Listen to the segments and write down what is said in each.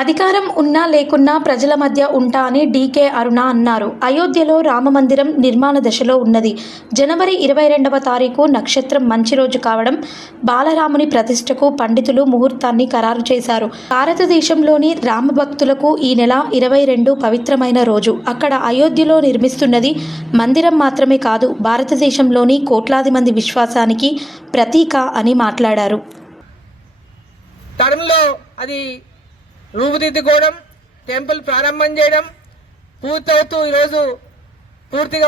అధికారం ఉన్నా లేకున్నా ప్రజల మధ్య ఉంటా అని డీకే అరుణ అన్నారు. అయోధ్యలో రామమందిరం నిర్మాణ దశలో ఉన్నది. జనవరి 22వ తారీఖు నక్షత్రం మంచి రోజు కావడం బాలరాముని ప్రతిష్టకు పండితులు ముహూర్తాన్ని ఖరారు చేశారు. భారతదేశంలోని రామభక్తులకు ఈ నెల 22 పవిత్రమైన రోజు. అక్కడ అయోధ్యలో నిర్మిస్తున్నది మందిరం మాత్రమే కాదు, భారతదేశంలోని కోట్లాది మంది విశ్వాసానికి ప్రతీక అని మాట్లాడారు. అది రూపుదిద్దుకోవడం, టెంపుల్ ప్రారంభం చేయడం పూర్తవుతూ ఈరోజు పూర్తి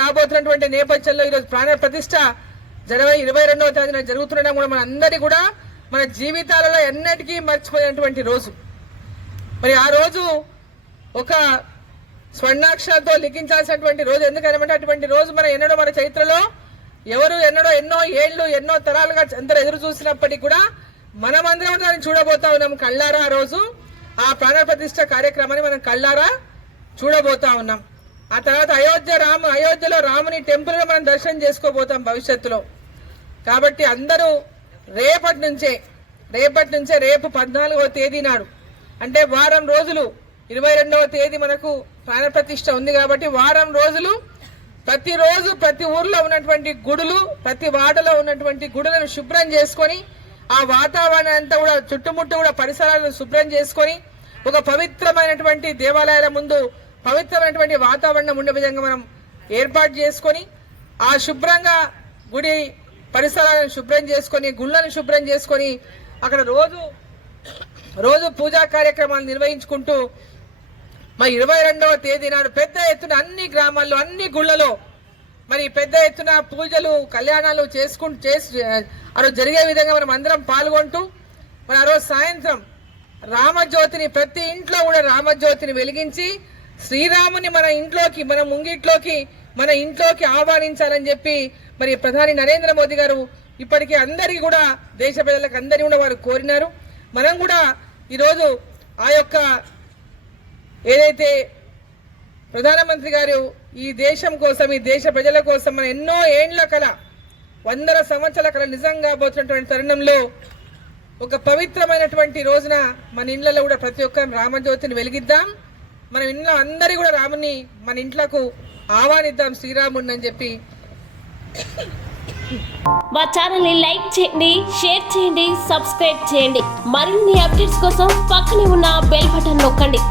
కాబోతున్నటువంటి నేపథ్యంలో ఈరోజు ప్రాణ ప్రతిష్ట జనవరి 22వ తేదీన జరుగుతుండడం కూడా మన అందరి కూడా మన జీవితాలలో ఎన్నటికీ మర్చిపోయినటువంటి రోజు. మరి ఆ రోజు ఒక స్వర్ణాక్షరాలతో లిఖించాల్సినటువంటి రోజు. ఎందుకంటే అటువంటి రోజు మన చరిత్రలో ఎవరు ఎన్నో ఏళ్ళు ఎన్నో తరాలుగా అందరూ ఎదురు చూసినప్పటికీ కూడా మనమందరం దాన్ని చూడబోతా ఉన్నాం కళ్ళారా. ఆ రోజు ఆ ప్రాణ ప్రతిష్ఠ కార్యక్రమాన్ని మనం కళ్ళారా చూడబోతా ఉన్నాం. ఆ తర్వాత అయోధ్యలో రాముని టెంపుల్ మనం దర్శనం చేసుకోబోతాం భవిష్యత్తులో. కాబట్టి అందరూ రేపటి నుంచే రేపు 14వ తేదీ నాడు, అంటే వారం రోజులు, 22వ తేదీ మనకు ప్రాణ ప్రతిష్ఠ ఉంది కాబట్టి వారం రోజులు ప్రతిరోజు ప్రతి ఊర్లో ఉన్నటువంటి గుడులు, ప్రతి వాడలో ఉన్నటువంటి గుడులను శుభ్రం చేసుకొని ఆ వాతావరణం అంతా కూడా చుట్టుముట్టు కూడా పరిసరాలను శుభ్రం చేసుకొని ఒక పవిత్రమైనటువంటి దేవాలయాల ముందు పవిత్రమైనటువంటి వాతావరణం ఉండే విధంగా మనం ఏర్పాటు చేసుకొని ఆ శుభ్రంగా గుడి పరిసరాలను శుభ్రం చేసుకొని గుళ్ళను శుభ్రం చేసుకొని అక్కడ రోజు పూజా కార్యక్రమాలు నిర్వహించుకుంటూ మరి 22వ తేదీ నాడు పెద్ద ఎత్తున అన్ని గ్రామాల్లో అన్ని గుళ్ళలో మరి పెద్ద ఎత్తున పూజలు కళ్యాణాలు ఆ రోజు జరిగే విధంగా మనం అందరం పాల్గొంటూ మరి ఆ రోజు సాయంత్రం రామజ్యోతిని ప్రతి ఇంట్లో కూడా రామజ్యోతిని వెలిగించి శ్రీరాముని మన ఇంట్లోకి ఆహ్వానించాలని చెప్పి మరి ప్రధాని నరేంద్ర మోదీ గారు ఇప్పటికీ అందరికీ కూడా దేశ ప్రజలకు అందరికీ కూడా వారు కోరినారు. మనం కూడా ఈరోజు ఆ యొక్క ఏదైతే ప్రధానమంత్రి గారు ఈ దేశం కోసం, ఈ దేశ ప్రజల కోసం మన ఎన్నో ఏండ్ల కళ, 100 సంవత్సరాల కళ నిజంగా పోతున్నటువంటి తరుణంలో ఒక పవిత్రమైనటువంటి రోజున మన ఇళ్లలో కూడా ప్రతి ఒక్క రామజ్యోతిని వెలిగిద్దాం. మన ఇంట్లో అందరి కూడా రాముని మన ఇంట్లోకి ఆహ్వానిద్దాం శ్రీరాముడిని అని చెప్పి. మా ఛానల్ని లైక్ చేయండి, షేర్ చేయండి, సబ్స్క్రైబ్ చేయండి. మరిన్ని అప్డేట్స్ కోసం పక్కనే ఉన్న బెల్ బటన్ నొక్కండి.